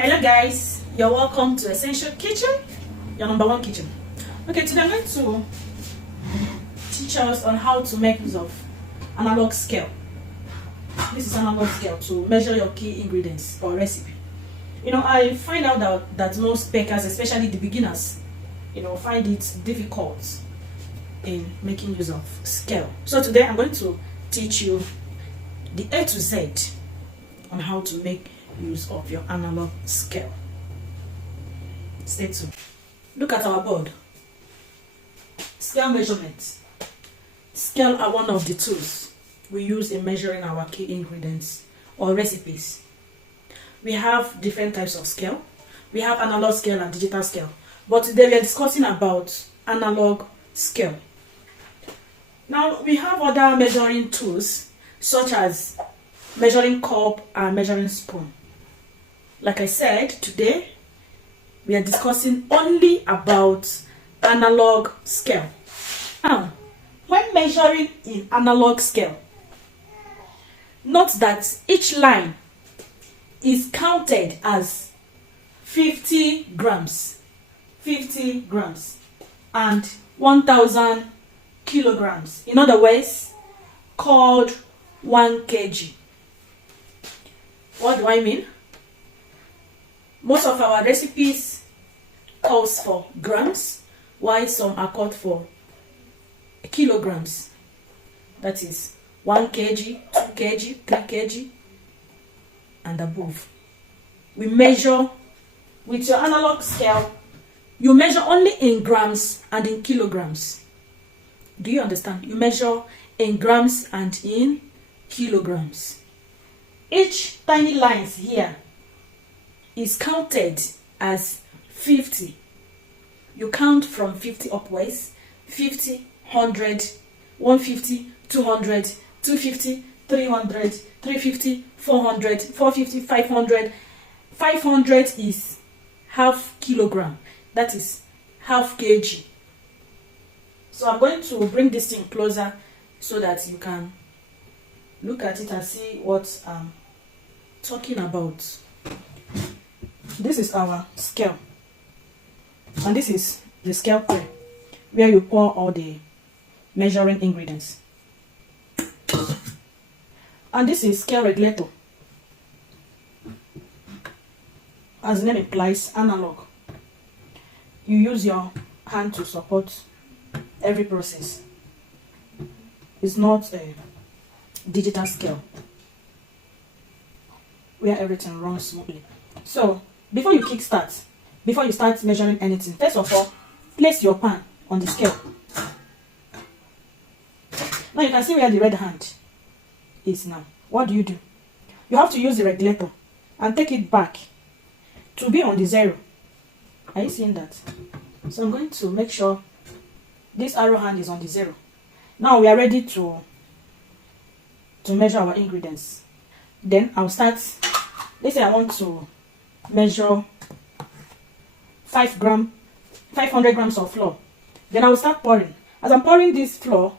Hello guys, you're welcome to Essential Kitchen, your number one kitchen. Okay, today I'm going to teach us on how to make use of analog scale. This is analog scale to measure your key ingredients or recipe. I find out that most bakers, especially the beginners, find it difficult in making use of scale. So today I'm going to teach you the A to Z on how to make use of your analog scale. Stay tuned. Look at our board. Scale measurements. Scale are one of the tools we use in measuring our key ingredients or recipes. We have different types of scale. We have analog scale and digital scale. But today we are discussing about analog scale. Now we have other measuring tools such as measuring cup and measuring spoon. Like I said, today we are discussing only about analog scale. Now, when measuring in analog scale, note that each line is counted as 50 grams, and 1000 kilograms. In other words, called 1 kg. What do I mean? Most of our recipes calls for grams, while some are called for kilograms. That is 1 kg, 2 kg, 3 kg, and above. We measure with your analog scale. You measure only in grams and in kilograms. Do you understand? You measure in grams and in kilograms. Each tiny lines here is counted as 50. You count from 50 upwards. 50, 100, 150, 200, 250, 300, 350, 400, 450, 500. 500 is half kilogram. That is half kg. So I'm going to bring this thing closer so that you can look at it and see what I'm talking about. This is our scale, and this is the scale tray where you pour all the measuring ingredients, and this is scale regulator. As the name implies, analog. You use your hand to support every process. It's not a digital scale where everything runs smoothly. So before you kickstart, before you start measuring anything, first of all, place your pan on the scale. Now you can see where the red hand is now. What do? You have to use the regulator and take it back to be on the zero. Are you seeing that? So I'm going to make sure this arrow hand is on the zero. Now we are ready to measure our ingredients. Then I'll start. Let's say I want to measure 500 grams of flour. Then I will start pouring. As I'm pouring this flour,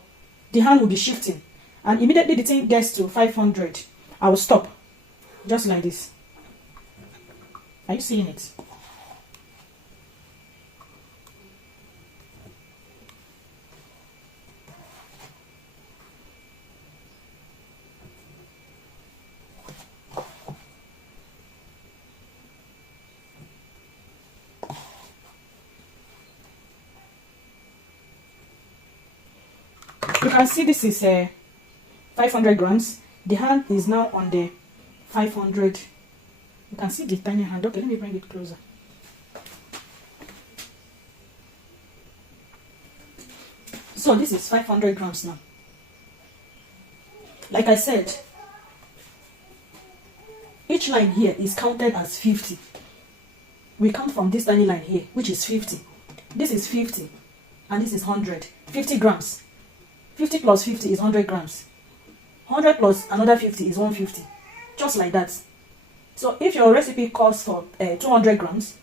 the hand will be shifting, and immediately the thing gets to 500, I will stop, just like this. Are you seeing it? You can see this is 500 grams. The hand is now on the 500. You can see the tiny hand. Okay, let me bring it closer. So this is 500 grams now. Like I said, each line here is counted as 50. We count from this tiny line here, which is 50. This is 50, and this is 100. 50 grams. 50 plus 50 is 100 grams. 100 plus another 50 is 150. Just like that. So if your recipe calls for 200 grams,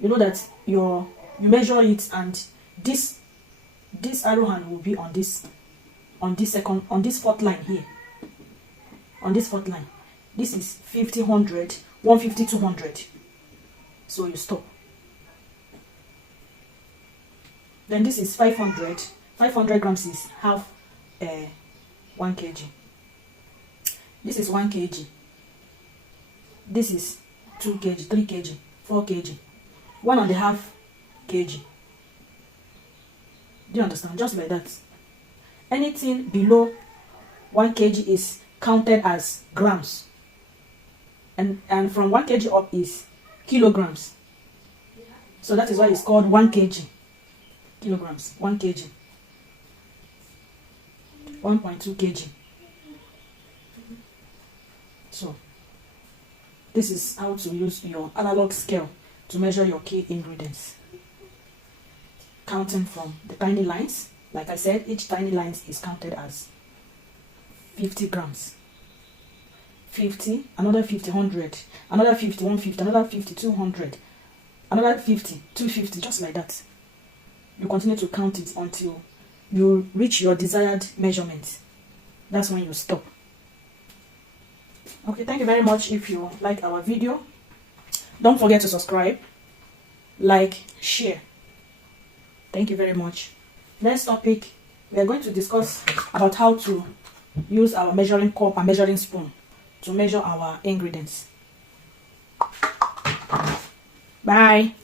you know that you measure it, and this arrow hand will be on this fourth line here. On this fourth line. This is 50, 100, 150, 200. so you stop. Then this is 500. 500 grams is half 1 kg. This is 1 kg. This is 2 kg, 3 kg, 4 kg, 1.5 kg. Do you understand? Just like that. Anything below 1 kg is counted as grams. And from 1 kg up is kilograms. So that is why it's called 1 kg. Kilograms, 1 kg. 1.2 kg. So this is how to use your analog scale to measure your key ingredients. Counting from the tiny lines. Like I said, each tiny line is counted as 50 grams. 50, another 50, 100, another 50, 150, another 50, 200, another 50, 250, just like that. You continue to count it until you reach your desired measurement. That's when you stop. Okay, thank you very much. If you like our video, don't forget to subscribe, like, share. Thank you very much. Next topic, we are going to discuss about how to use our measuring cup and measuring spoon to measure our ingredients. Bye.